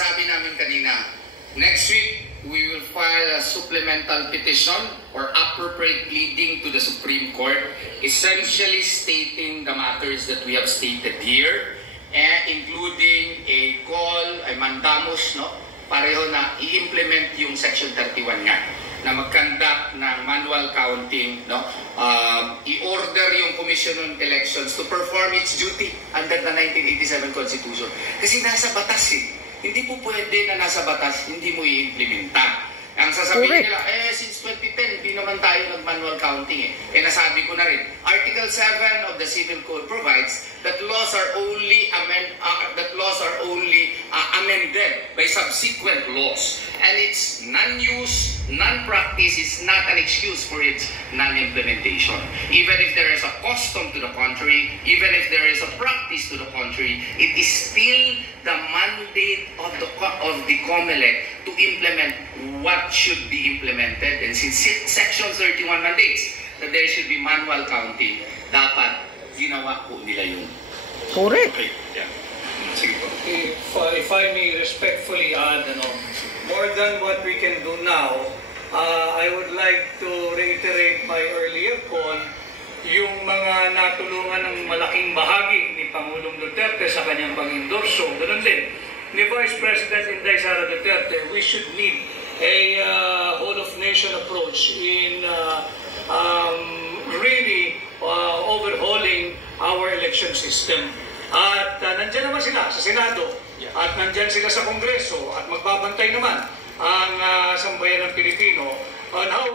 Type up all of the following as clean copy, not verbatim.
nasabi namin kanina, next week, we will file a supplemental petition or appropriate pleading to the Supreme Court, essentially stating the matters that we have stated here, including a call, ay mandamus, no? Pareho na i-implement yung Section 31 nga, na mag-conduct ng manual counting, no? I-order yung Commission on Elections to perform its duty under the 1987 Constitution. Kasi nasa batas eh. Hindi po pwede na nasa batas, hindi mo i-implementa. Ang sasabihin nila, since 2010, hindi naman tayo nag-manual counting eh. Nasabi ko na rin, Article 7 of the Civil Code provides that laws are only amended by subsequent laws. And its non-use, non-practice is not an excuse for its non-implementation. Even if there is a custom to the contrary, even if there is a practice to the contrary, it is still the mandate of the COMELEC to implement what should be implemented. And since Section 31 mandates that there should be manual counting, dapat ginawa po nila yun. Correct. Okay. Yeah. Sige po. If I may respectfully add, more than what we can do now, I would like to reiterate my earlier call, yung mga natulungan ng malaking bahagi ni Pangulong Duterte sa kanyang pag-endorso, ganun din, ni Vice President Inday Sara Duterte, we should need a whole-of-nation approach in really overhauling our election system. At nandyan naman sila sa Senado, at nandyan sila sa Kongreso, at magbabantay naman ang sambayan ng Pilipino on how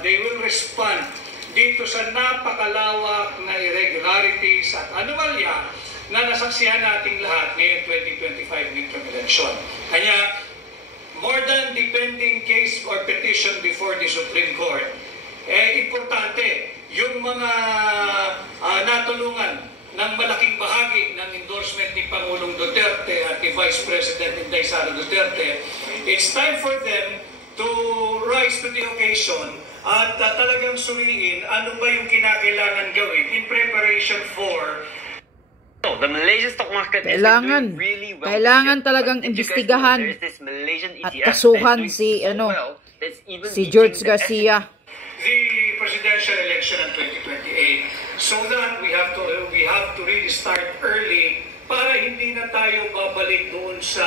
they will respond dito sa napakalawak na irregularities at anomalya na nasaksihan nating lahat ngayong 2025 midterm election. Kanya, more than the pending case or petition before the Supreme Court, importante yung mga natulungan ng malaking bahagi ng endorsement ni Pangulong Duterte at ni Vice President Inday Sara Duterte. It's time for them to rise to the occasion at talagang suriin ano ba yung kinakailangan gawin in preparation for the Malaysian stock market. Kailangan talagang imbestigahan at kasuhan si George Garcia. The presidential election in 2028, so that we have to really start early para hindi na tayo babalik doon sa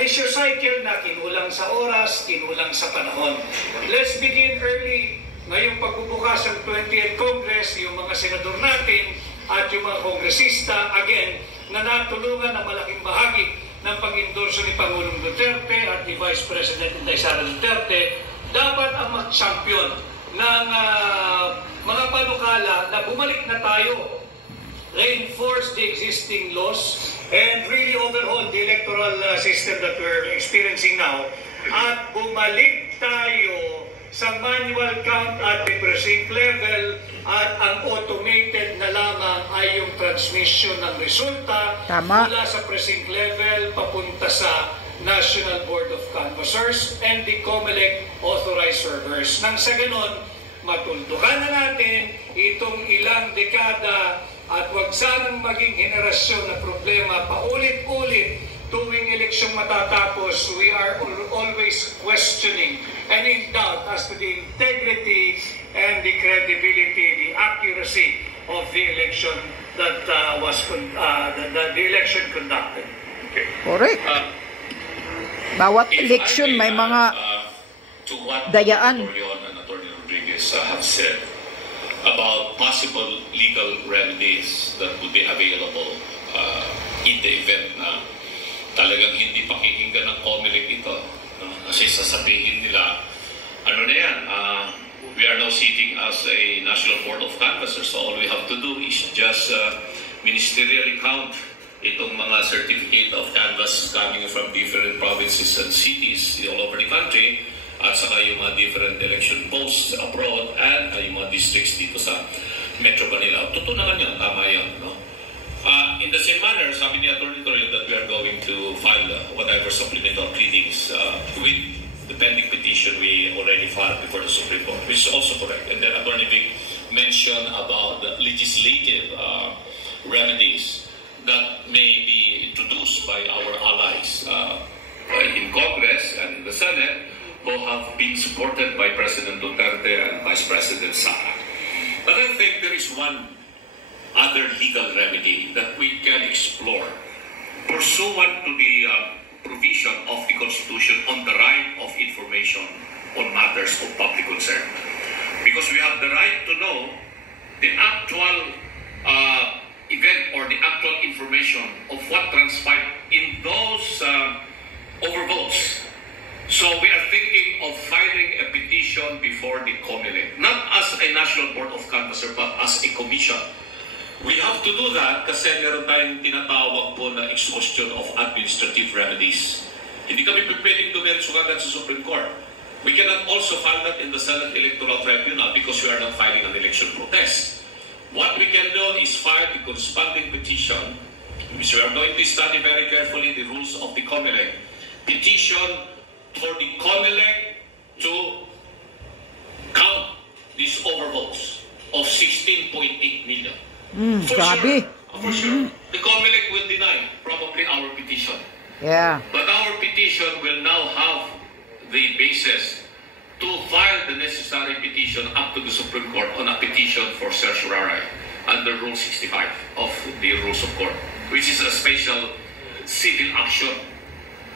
vicious cycle na kinulang sa oras, kinulang sa panahon. Let's begin early. Ngayong pagbubukas ng 20th Congress, yung mga senador natin at yung mga kongresista, again, na natulungan ng malaking bahagi ng pag-endorso ni Pangulong Duterte at ni Vice President Inday Sara Duterte, dapat ang mag-champion ng mga panukala na bumalik na tayo, reinforce the existing laws, and really overhaul the electoral system that we're experiencing now, at bumalik tayo sa manual count at the precinct level, at ang automated na lamang ay yung transmission ng resulta mula sa precinct level papunta sa National Board of Canvassers and the COMELEC authorized servers. Nang sa ganon, matuldukan na natin itong ilang dekada at wag sanang maging henerasyon na problema paulit-ulit tuwing eleksyong matatapos. We are always questioning and in doubt as to the integrity and the credibility, the accuracy of the election that the election conducted. Okay. Correct. Bawat election may mga dayaan. Attorney Rodriguez have said about possible legal remedies that would be available in the event na talagang hindi pakikinggan ng COMELEC ito. Kasi sasabihin nila, ano na yan, we are now sitting as a National Board of Canvassers, so all we have to do is just ministerially count itong mga certificate of canvas coming from different provinces and cities all over the country, at saka yung mga different election posts abroad and yung mga districts dito sa Metro Manila. Totoo naman yun, tama yun, no? In the same manner, sabi ni Attorney Torrio that we are going to file whatever supplemental pleadings with the pending petition we already filed before the Supreme Court, which is also correct. And then Attorney Vic mentioned about the legislative remedies that may be introduced by our allies Senate who have been supported by President Duterte and Vice President Sara. But I think there is one other legal remedy that we can explore pursuant to the provision of the Constitution on the right of information on matters of public concern. Because we have the right to know the actual event or the actual information of what transpired in those overvotes. So we are thinking of filing a petition before the COMELEC, not as a National Board of Canvasser, but as a commission. We have to do that kasi meron tayong tinatawag po na exhaustion of administrative remedies. Hindi kami pwedeng dumiretso agad sa Supreme Court. We cannot also file that in the Senate Electoral Tribunal because we are not filing an election protest. What we can do is file the corresponding petition, which we are going to study very carefully the rules of the COMELEC. Petition for the COMELEC to count these overvotes of 16.8 million. For sure. The COMELEC will deny probably our petition. Yeah. But our petition will now have the basis to file the necessary petition up to the Supreme Court on a petition for certiorari under Rule 65 of the Rules of Court, which is a special civil action.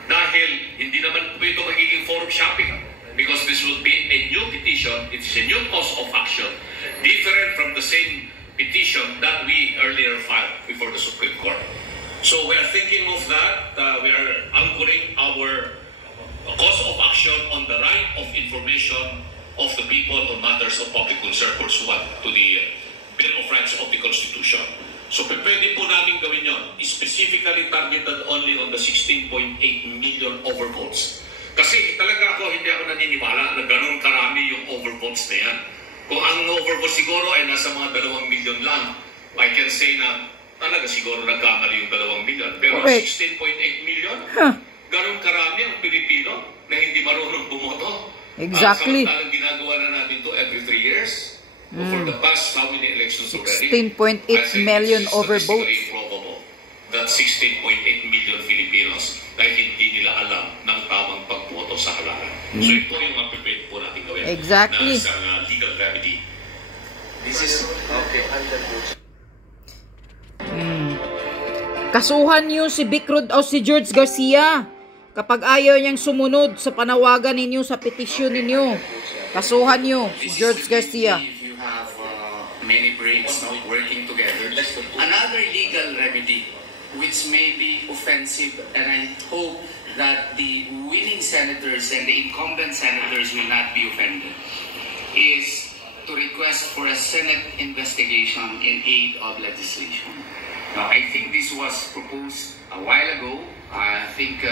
Dahil hindi naman po ito magiging forum shopping because this will be a new petition, it is a new cause of action, different from the same petition that we earlier filed before the Supreme Court. So we are thinking of that. We are anchoring our cause of action on the right of information of the people on matters of public concern pursuant to the Bill of Rights of the Constitution. So pwede po namin gawin yon, specifically targeted only on the 16.8 million overvotes. Kasi talaga hindi ako naniniwala na ganun karami yung overvotes na yan. Kung ang overvotes siguro ay nasa mga 2 million lang, I can say na talaga siguro nagkamali yung 2 million. Pero 16.8 million, ganun karami ang Pilipino na hindi marunong bumoto. Exactly. Samantalang ginagawa na natin to every 3 years. For the past how many elections already? 16.8 million overvotes. It's probable that 16.8 million Filipinos dahil hindi nila alam ng tamang pagboto sa halalan. So ito yung mga pwede po natin gawin. Exactly. Na sa legal remedy. This is okay. Kasuhan niyo si Bicrod o si George Garcia kapag ayaw niyang sumunod sa panawagan ninyo sa petisyon ninyo. Kasuhan niyo si George Garcia. Many brains not working together. Another legal remedy, which may be offensive, and I hope that the winning senators and the incumbent senators will not be offended, is to request for a Senate investigation in aid of legislation. Now, I think this was proposed a while ago. I think 7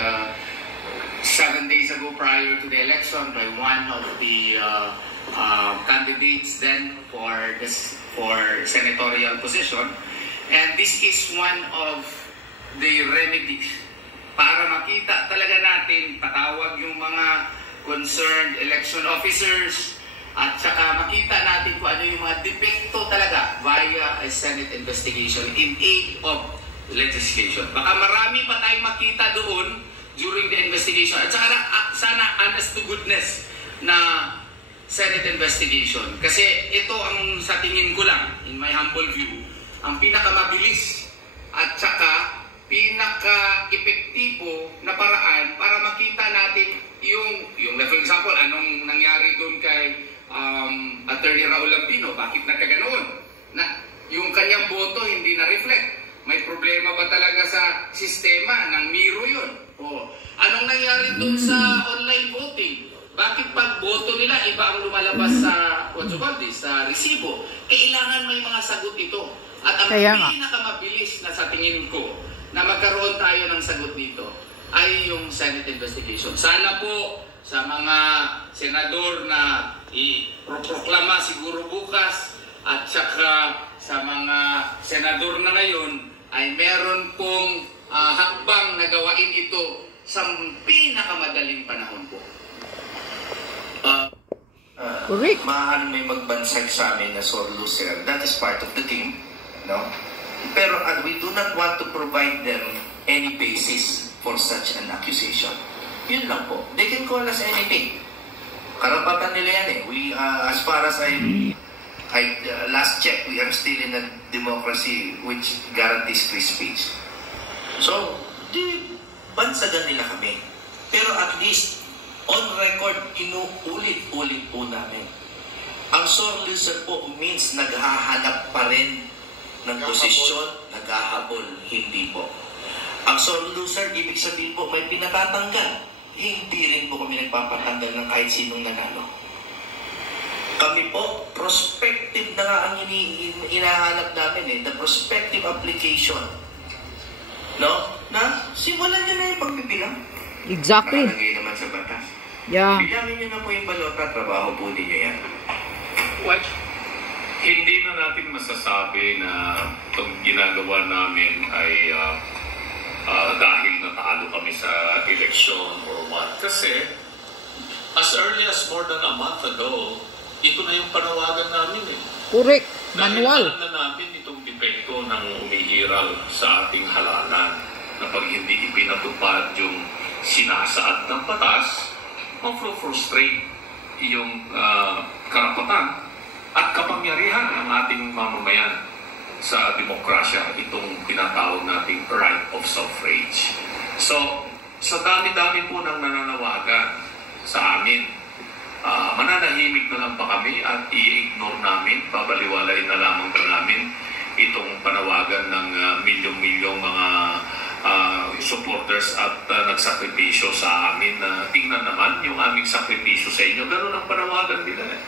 days ago prior to the election by one of the candidates then for senatorial position, and this is one of the remedies para makita talaga natin, patawag yung mga concerned election officers at saka makita natin kung ano yung mga depekto talaga via a Senate investigation in aid of legislation. Baka marami pa tayong makita doon during the investigation at saka sana honest to goodness na Senate investigation. Kasi ito ang sa tingin ko lang, in my humble view, ang pinakamabilis at saka pinaka-epektibo na paraan para makita natin yung for example, anong nangyari doon kay Attorney Raul Lampino, bakit nagkaganoon? Na yung kanyang boto hindi na-reflect. May problema ba talaga sa sistema ng Miro yun? O, anong nangyari doon sa online voting? Bakit pag boto nila, iba ang lumalabas sa, sa resibo? Kailangan may mga sagot ito. At ang pinakamabilis na sa tingin ko na magkaroon tayo ng sagot dito ay yung Senate investigation. Sana po sa mga senador na iproklama siguro bukas at saka sa mga senador na ngayon ay meron pong hakbang na gawain ito sa pinakamadaling panahon po. Correct. Maaari may magbansag sa amin na sore loser. That is part of the game. No? Pero we do not want to provide them any basis for such an accusation. Yun lang po. They can call us anything. Karapatan nila yan eh. We, as far as last check, we are still in a democracy which guarantees free speech. So, bansagan nila kami. Pero at least, on record, inuulit-ulit po namin. Ang sore loser po means naghahanap pa rin ng posisyon, naghahabol. Hindi po. Ang sore loser, ibig sabihin po, may pinatatanggal. Hindi rin po kami nagpapatanggal ng kahit sinong nanalo. Kami po, prospective na nga ang hinahanap namin eh. The prospective application. No? Na, simulan nyo na yung pagpipilang. Exactly. Nakalagay naman sa batas. Yeah. Bilangin nyo na po yung balota, trabaho po ninyo yan. Well, hindi na natin masasabi na itong ginagawa namin ay dahil natalo kami sa eleksyon or what. Kasi, as early as more than a month ago, ito na yung panawagan namin eh. Correct. Manual. Dahil alam na namin itong epekto ng umiiral sa ating halalan na pag hindi ipinatupad yung sinasaad ng batas, ma-frustrate yung karapatan at kapangyarihan ng ating mamamayan sa demokrasya, itong tinatawag nating right of suffrage. So, sa dami-dami po ng nananawagan sa amin, mananahimik na lang pa kami at i-ignore namin, babaliwalain na lamang pa namin itong panawagan ng milyong-milyong mga supporters at nagsakripisyo sa amin. Tingnan naman yung aming sakripisyo sa inyo. Ganun ang panawagan nila eh.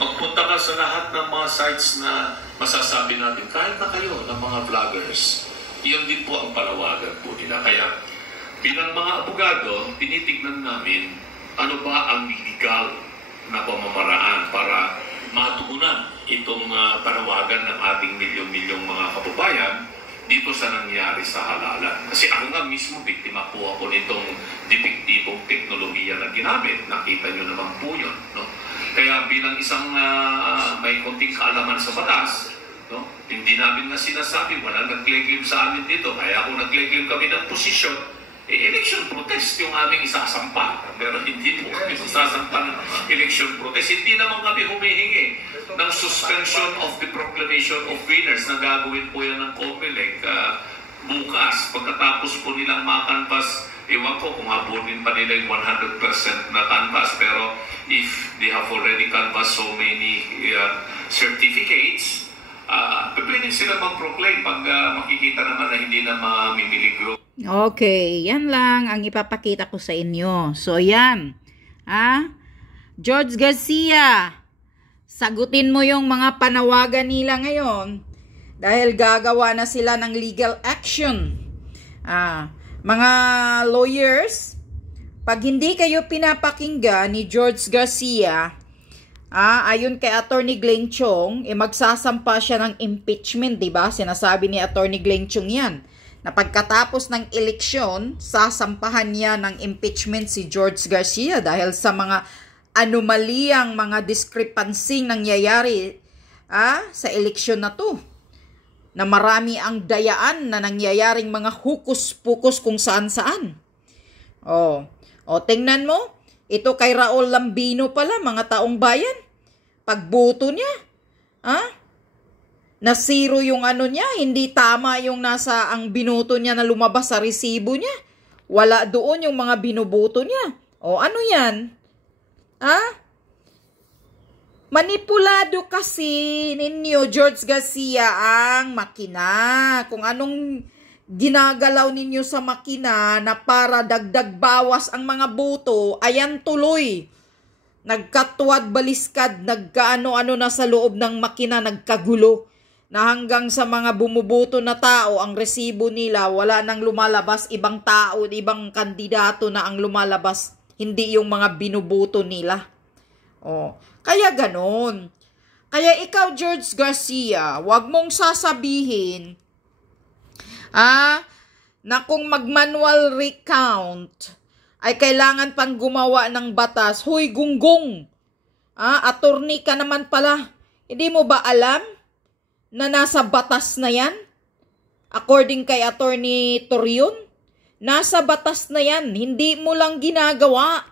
Magpunta ka sa lahat ng mga sites na masasabi natin, kahit na kayo ng mga vloggers, iyon din po ang panawagan po nila. Kaya bilang mga abogado, tinitignan namin ano ba ang legal na pamamaraan para matugunan itong panawagan ng ating milyong-milyong mga kababayan dito sa nangyari sa halalan. Kasi ako nga mismo, biktima po ako nitong depektibong teknolohiya na ginamit. Nakita nyo naman po yun. No? Kaya bilang isang may konting kaalaman sa batas, no? Hindi namin na sinasabi, walang nag-claim sa amin dito. Kaya kung nag-claim kami ng posisyon, election protest yung aming isasampa. Pero hindi po kami sasampa ng election protest. Hindi naman kami humihingi ng suspension of the proclamation of winners na gagawin po yan ng COMELEC bukas. Pagkatapos po nilang makanvas, ewan ko kung habunin pa nila yung 100% na canvas. Pero if they have already canvassed so many certificates, pwede sila mag-proclaim pag makikita naman na hindi na mamimiligro. Okay, yan lang ang ipapakita ko sa inyo. So, yan. George Garcia, sagutin mo yung mga panawagan nila ngayon dahil gagawa na sila ng legal action. Mga lawyers, pag hindi kayo pinapakinggan ni George Garcia, ayon kay Attorney Glenn Chong, magsasampa siya ng impeachment, diba? Sinasabi ni Attorney Glenn Chong yan, na pagkatapos ng eleksyon, sasampahan niya ng impeachment si George Garcia dahil sa mga anomaliyang mga discrepancy nangyayari sa eleksyon na to. Na marami ang dayaan na nangyayaring mga hukus-pukus kung saan-saan. Tingnan mo, ito kay Raul Lambino pala, mga taong bayan. Pagboto niya, na zero yung ano niya, hindi tama yung nasa ang binoto niya na lumabas sa resibo niya. Wala doon yung mga binoboto niya. Ano yan? Manipulado kasi ninyo, George Garcia, ang makina. Kung anong ginagalaw ninyo sa makina na para dagdag bawas ang mga boto, ayan tuloy. Nagkatuwad baliskad, nagkaano-ano na sa loob ng makina, nagkagulo. Na hanggang sa mga bumuboto na tao, ang resibo nila, wala nang lumalabas, ibang tao, ibang kandidato na ang lumalabas, hindi yung mga binuboto nila. Kaya ganon. Kaya ikaw, George Garcia, wag mong sasabihin, na kung mag-manual recount, ay kailangan pang gumawa ng batas. Hoy, gunggong! Attorney ka naman pala. Hindi mo ba alam na nasa batas na yan? According kay Attorney Torion, Nasa batas na yan. Hindi mo lang ginagawa.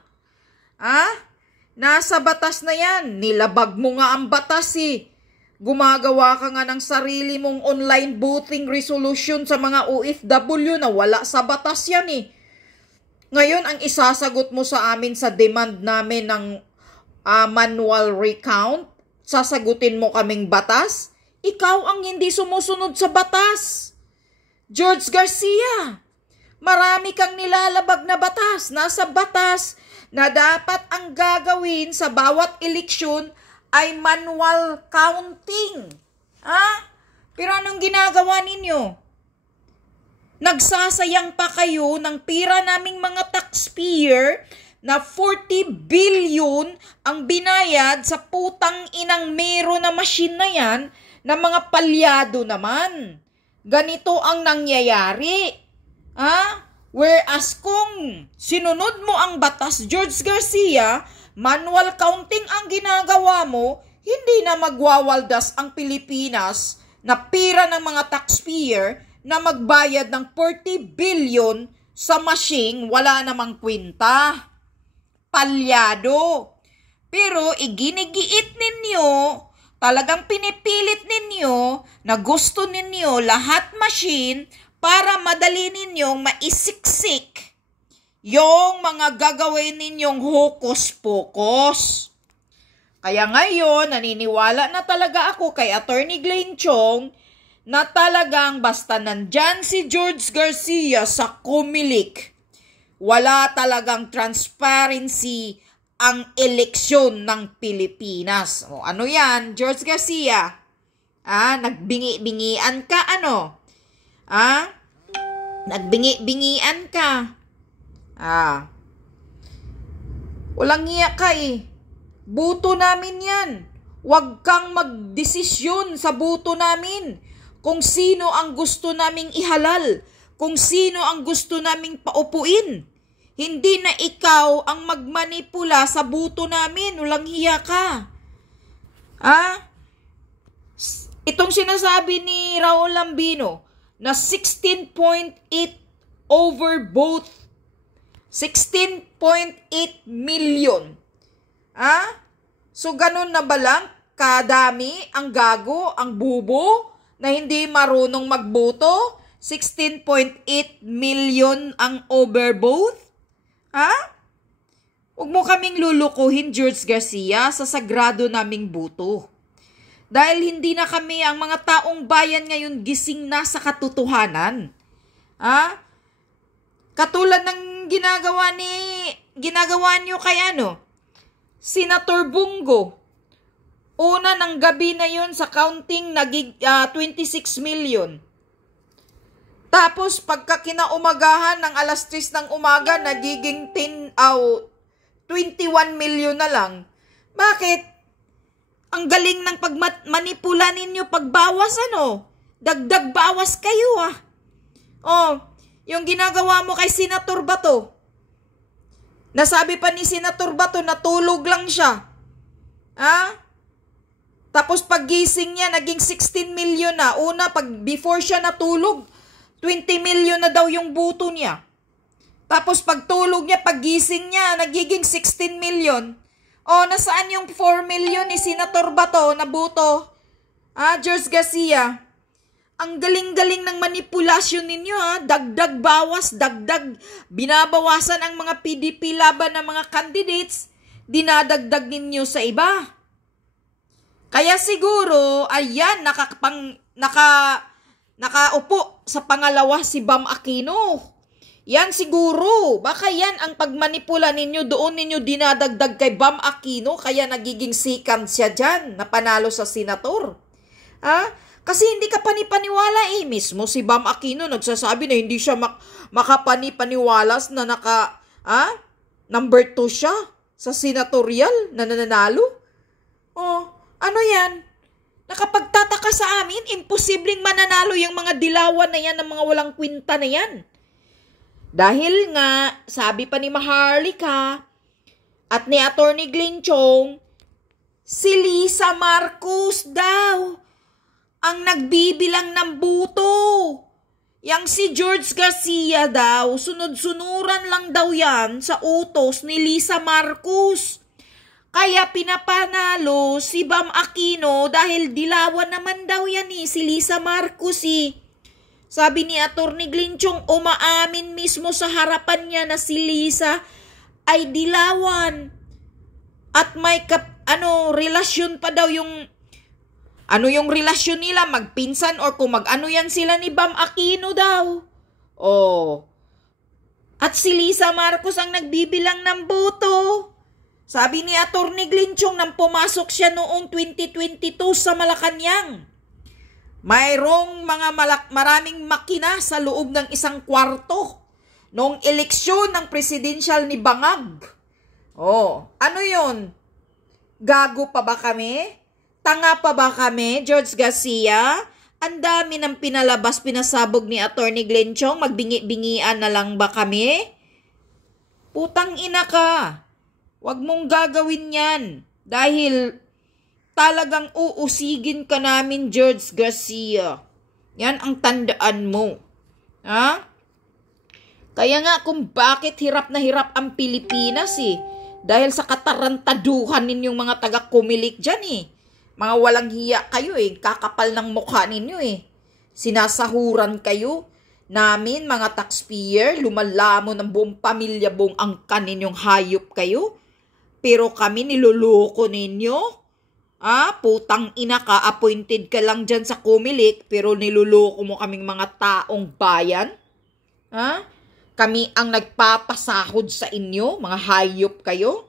Nasa batas na yan. Nilabag mo nga ang batas eh. Gumagawa ka nga ng sarili mong online voting resolution sa mga OFW na wala sa batas yan eh. Ngayon, ang isasagot mo sa amin sa demand namin ng manual recount, sasagutin mo kaming batas? Ikaw ang hindi sumusunod sa batas. George Garcia, marami kang nilalabag na batas. Nasa batas na dapat ang gagawin sa bawat eleksyon ay manual counting. Pero anong ginagawa ninyo? Nagsasayang pa kayo ng pira naming mga taxpayer na 40 billion ang binayad sa putang inang mero na machine na yan na mga palyado naman. Ganito ang nangyayari. Whereas kung sinunod mo ang batas, George Garcia, manual counting ang ginagawa mo, hindi na magwawaldas ang Pilipinas na pira ng mga taxpayer na magbayad ng 40 billion sa machine wala namang kwenta. Palyado. Pero iginigiit ninyo, talagang pinipilit ninyo na gusto ninyo lahat machine para madali ninyong maisiksik yung mga gagawin ninyong hokus-pokus. Kaya ngayon, naniniwala na talaga ako kay Attorney Glenn Chong na talagang basta nandyan si George Garcia sa Comelec, wala talagang transparency ang eleksyon ng Pilipinas. O, ano yan, George Garcia? Nagbingi-bingian ka, ano? Nagbingi-bingian ka. Walang hiya ka eh. Buto namin yan. Huwag kang magdesisyon sa buto namin. Kung sino ang gusto naming ihalal. Kung sino ang gusto naming paupuin. Hindi na ikaw ang magmanipula sa buto namin. Walang hiya ka. Itong sinasabi ni Raul Lambino na 16.8 overvote. 16.8 million. So ganun na ba lang? Kadami ang gago, ang bubo na hindi marunong magboto? 16.8 million ang overvote? Huwag mo kaming lulukuhin, George Garcia, sa sagrado naming boto. Dahil hindi na kami, ang mga taong bayan ngayon, gising na sa katotohanan. Katulad ng ginagawa niyo kay Senator Bungo. Una ng gabi na yun sa counting, 26 million. Tapos pagka kinaumagahan ng alas 3 ng umaga, nagiging 21 million na lang. Bakit? Ang galing ng pagmanipula ninyo, pagbawas Dagdag bawas kayo yung ginagawa mo kay Senator Bato. Nasabi pa ni Senator Bato, natulog lang siya. Tapos paggising niya, naging 16 million na. Una, before siya natulog, 20 million na daw yung buto niya. Tapos pagtulog niya, paggising niya, nagiging 16 million. Nasaan yung 4 million ni Senator Bato na buto? George Garcia. Ang galing-galing ng manipulasyon ninyo, dagdag bawas, dagdag, binabawasan ang mga PDP laban ng mga candidates, dinadagdag ninyo sa iba. Kaya siguro, ayan, nakaupo sa pangalawa si Bam Aquino. Yan siguro, baka yan ang pagmanipula ninyo, doon ninyo dinadagdag kay Bam Aquino, kaya nagiging second siya dyan, na panalo sa senator. Kasi hindi ka panipaniwala mismo si Bam Aquino nagsasabi na hindi siya makapanipaniwalas na number 2 siya sa senatorial na nananalo. Ano yan? Nakapagtataka sa amin, imposibleng mananalo yung mga dilawan na yan, ng mga walang kwinta na yan. Dahil nga, sabi pa ni Maharlika at ni Attorney Glenn Chong, si Lisa Marcos daw ang nagbibilang ng buto. Yang si George Garcia daw, sunod-sunuran lang daw yan sa utos ni Lisa Marcos. Kaya pinapanalo si Bam Aquino dahil dilawan naman daw yan si Lisa Marcos Sabi ni Atty. Glinchong, umaamin mismo sa harapan niya na si Lisa ay dilawan. At may relasyon pa daw yung yung relasyon nila, magpinsan or kung mag-ano yan sila ni Bam Aquino daw. At si Lisa Marcos ang nagbibilang ng boto. Sabi ni Atty. Glinchong nang pumasok siya noong 2022 sa Malacanang. Mayroong maraming makina sa loob ng isang kwarto noong eleksyon ng presidential ni Bangag. Ano yun? Gago pa ba kami? Tanga pa ba kami, George Garcia? Ang dami ng pinasabog ni Atty. Glinchong, magbingi-bingian na lang ba kami? Putang ina ka. Huwag mong gagawin yan. Dahil talagang uusigin ka namin, George Garcia. Yan ang tandaan mo. Ha? Kaya nga kung bakit hirap na hirap ang Pilipinas Dahil sa katarantaduhan ninyong mga taga-kumilik dyan Mga walang hiya kayo kakapal ng mukha ninyo Sinasahuran kayo namin mga taxpayer, lumalamo ng buong pamilya, buong angkan ninyong hayop kayo. Pero kami niloloko ninyo. Putang ina ka, appointed ka lang dyan sa kumilik, pero niloloko mo kaming mga taong bayan. Kami ang nagpapasahod sa inyo, mga hayop kayo.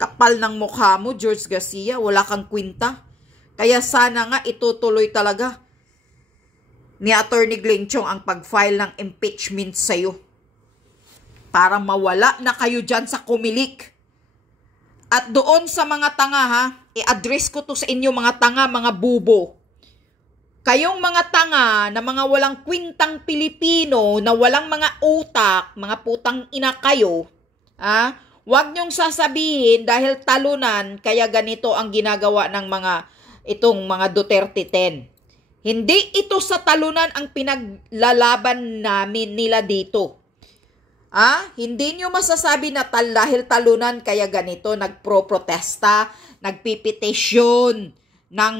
Kapal ng mukha mo, George Garcia, wala kang kwinta. Kaya sana nga itutuloy talaga ni Atty. Glinchong ang pag-file ng impeachment sa'yo. Para mawala na kayo dyan sa kumilik. At doon sa mga tanga i-address ko to sa inyo mga tanga, mga bubo. Kayong mga tanga na mga walang kwintang Pilipino, na walang mga utak, mga putang ina kayo, huwag niyong sasabihin dahil talunan, kaya ganito ang ginagawa ng itong mga Duterte 10. Hindi ito sa talunan ang pinaglalaban nila dito. Hindi niyo masasabi na dahil talunan kaya ganito, nagpro-protesta, nagpipetisyon ng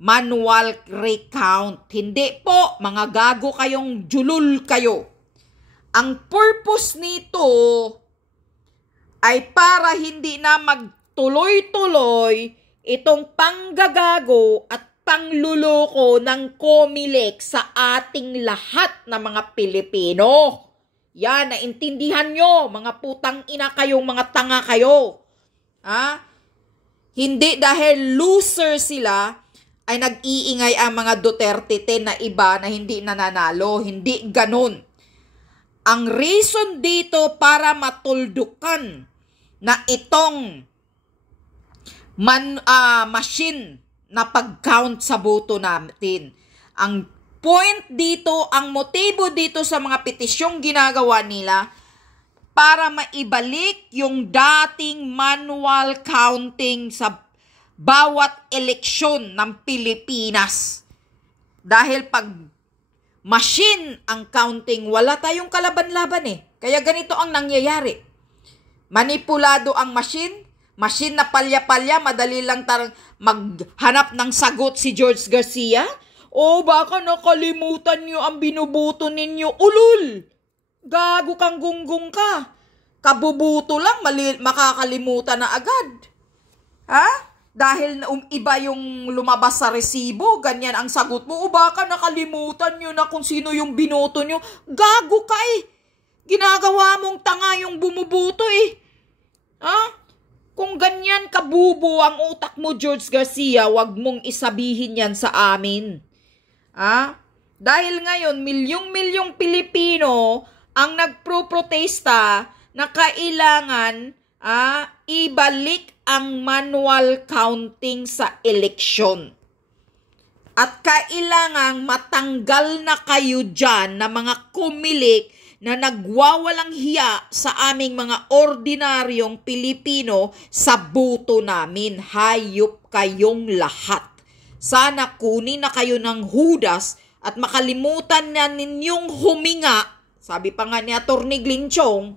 manual recount. Hindi po, mga gago kayong julul kayo. Ang purpose nito ay para hindi na magtuloy-tuloy itong panggagago at pangluloko ng Comelec sa ating lahat na mga Pilipino. Yan, naintindihan nyo, mga putang ina kayong mga tanga kayo. Hindi dahil loser sila ay nag-iingay ang mga Duterte 10 na iba na hindi nananalo. Hindi ganun. Ang reason dito para matuldukan na itong machine na pag-count sa boto natin. Ang point dito, ang motibo dito sa mga petisyong ginagawa nila para maibalik yung dating manual counting sa bawat eleksyon ng Pilipinas. Dahil pag machine ang counting, wala tayong kalaban-laban Kaya ganito ang nangyayari. Manipulado ang machine na palya-palya, madali lang maghanap ng sagot si George Garcia. Baka nakalimutan nyo ang binubuto ninyo. Ulul! Gago kang gunggong ka. Kabubuto lang, makakalimutan na agad. Dahil iba yung lumabas sa resibo, ganyan ang sagot mo. Baka nakalimutan nyo na kung sino yung binoto nyo. Gago ka Ginagawa mong tanga yung bumubuto Kung ganyan kabubo ang utak mo, George Garcia, wag mong isabihin yan sa amin. Dahil ngayon, milyong-milyong Pilipino ang nagpro-protesta na kailangan ibalik ang manual counting sa eleksyon. At kailangang matanggal na kayo dyan na mga kumilik na nagwawalang hiya sa aming mga ordinaryong Pilipino sa boto namin. Hayop kayong lahat. Sana kunin na kayo ng hudas at makalimutan na ninyong huminga, sabi pa nga ni Atty. Glinchong,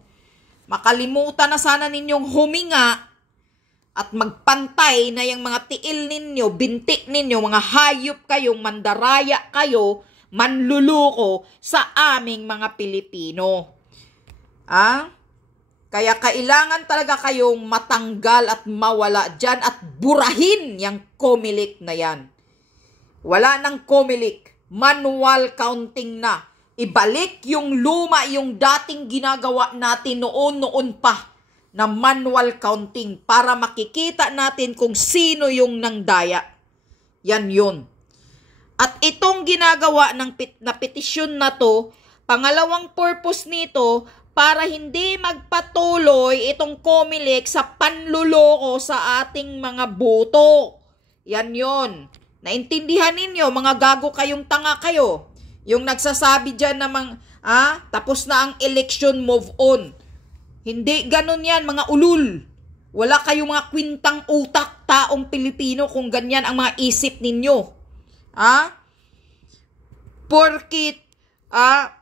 makalimutan na sana ninyong huminga at magpantay na yung mga tiil ninyo, binti ninyo, mga hayop kayong mandaraya kayo, manluluko sa aming mga Pilipino. Kaya kailangan talaga kayong matanggal at mawala dyan at burahin yung COMELEC na yan. Wala nang COMELEC, manual counting na. Ibalik yung luma, yung dating ginagawa natin noon pa na manual counting para makikita natin kung sino yung nangdaya. Yan yun. At itong ginagawa na petisyon na to, pangalawang purpose nito, para hindi magpatuloy itong COMELEC sa panluloko sa ating mga boto. Yan yon. Naintindihan ninyo, mga gago kayong tanga kayo. Yung nagsasabi dyan na tapos na ang election, move on. Hindi ganun yan, mga ulul. Wala kayong mga kwintang utak, taong Pilipino, kung ganyan ang mga isip ninyo. Porkit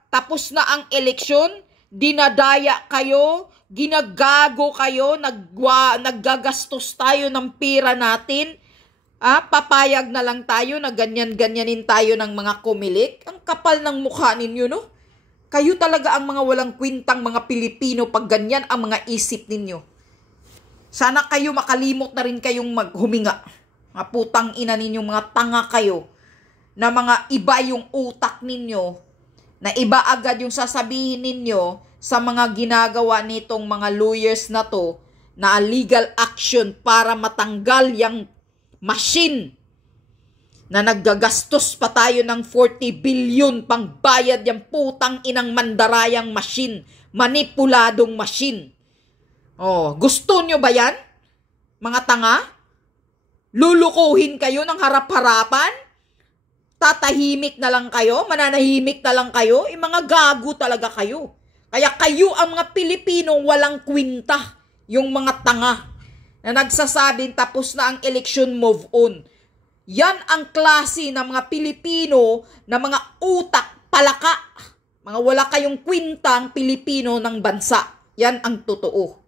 tapos na ang eleksyon, dinadaya kayo, ginagago kayo, naggagastos tayo ng pera natin, papayag na lang tayo na ganyan-ganyanin tayo ng mga COMELEC. Ang kapal ng mukha ninyo, no? Kayo talaga ang mga walang kwintang mga Pilipino pag ganyan ang mga isip ninyo. Sana kayo makalimot na rin kayong maghuminga. Mga putang ina ninyong mga tanga kayo, na mga iba yung utak ninyo, na iba agad yung sasabihin ninyo sa mga ginagawa nitong mga lawyers na to, na legal action para matanggal yung machine na naggagastos pa tayo ng 40 billion pang bayad yung putang inang mandarayang machine, manipuladong machine. Gusto nyo ba yan? Mga tanga? Lulukuhin kayo ng harap-harapan? Tatahimik na lang kayo? Mananahimik na lang kayo? Mga gago talaga kayo. Kaya kayo ang mga Pilipino walang kwinta. Yung mga tanga na nagsasabing tapos na ang election, move on. Yan ang klase ng mga Pilipino na mga utak palaka. Mga wala kayong kwintang Pilipino ng bansa. Yan ang totoo.